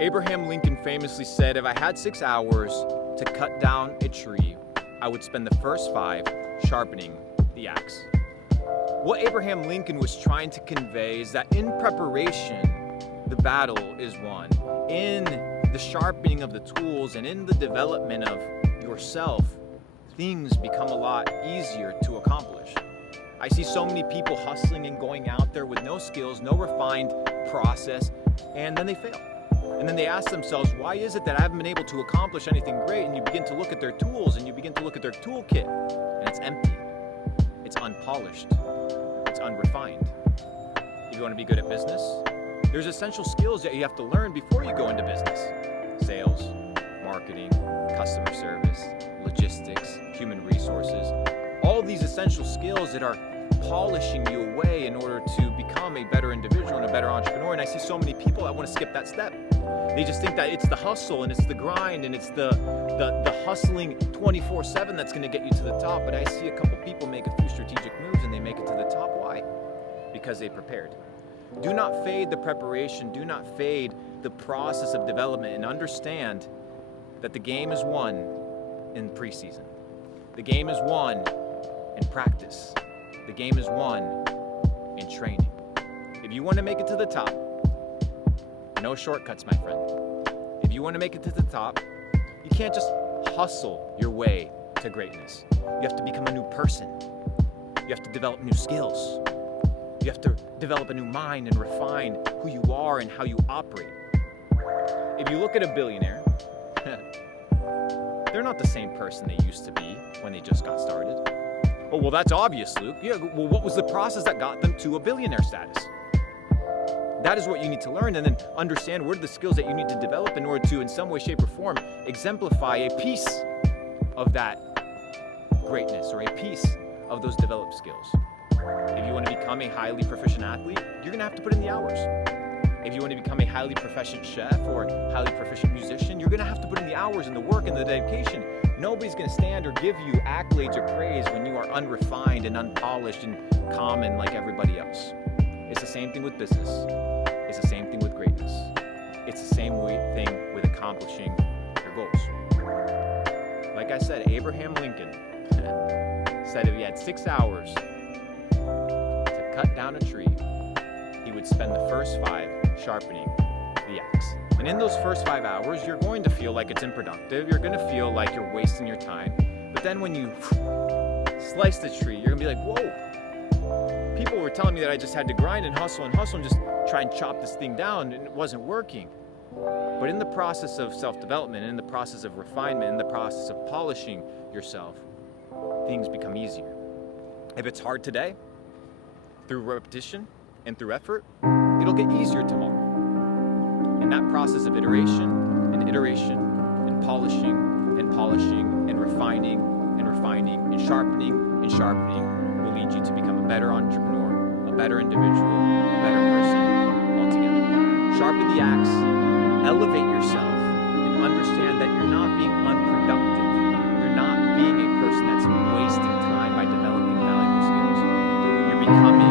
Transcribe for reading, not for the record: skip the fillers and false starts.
Abraham Lincoln famously said, if I had 6 hours to cut down a tree, I would spend the first 5 sharpening the axe. What Abraham Lincoln was trying to convey is that in preparation, the battle is won. In the sharpening of the tools and in the development of yourself, things become a lot easier to accomplish. I see so many people hustling and going out there with no skills, no refined process, and then they fail. And then they ask themselves, why is it that I haven't been able to accomplish anything great? And you begin to look at their tools and you begin to look at their toolkit, and it's empty. It's unpolished. It's unrefined. If you want to be good at business, there's essential skills that you have to learn before you go into business. Sales, marketing, customer service, logistics, human resources. All these essential skills that are polishing you away in order to become a better individual and a better entrepreneur. And I see so many people that want to skip that step. They just think that it's the hustle and it's the grind and it's the hustling 24/7 that's going to get you to the top. But I see a couple people make a few strategic moves and they make it to the top. Why? Because they prepared. Do not fade the preparation. Do not fade the process of development, and understand that the game is won in preseason. The game is won in practice. The game is won in training. If you want to make it to the top, no shortcuts, my friend. If you want to make it to the top, you can't just hustle your way to greatness. You have to become a new person. You have to develop new skills. You have to develop a new mind and refine who you are and how you operate. If you look at a billionaire, they're not the same person they used to be when they just got started. Oh, well, that's obvious, Luke. Yeah, well, what was the process that got them to a billionaire status? That is what you need to learn, and then understand what are the skills that you need to develop in order to, in some way, shape, or form, exemplify a piece of that greatness or a piece of those developed skills. If you want to become a highly proficient athlete, you're going to have to put in the hours. If you want to become a highly proficient chef or highly proficient musician, you're going to have to put in the hours and the work and the dedication. Nobody's going to stand or give you accolades or praise when you are unrefined and unpolished and common like everybody else. It's the same thing with business. It's the same thing with greatness. It's the same thing with accomplishing your goals. Like I said, Abraham Lincoln said if he had 6 hours to cut down a tree, he would spend the first 5 sharpening the axe. And in those first 5 hours, you're going to feel like it's unproductive. You're going to feel like you're wasting your time. But then when you slice the tree, you're going to be like, whoa. People were telling me that I just had to grind and hustle and just try and chop this thing down, and it wasn't working. But in the process of self-development, in the process of refinement, in the process of polishing yourself, things become easier. If it's hard today, through repetition and through effort, it'll get easier tomorrow. And that process of iteration and polishing and refining and sharpening will lead you to become a better entrepreneur, a better individual, a better person altogether. Sharpen the axe, elevate yourself, and understand that you're not being unproductive. You're not being a person that's wasting time by developing valuable skills. You're becoming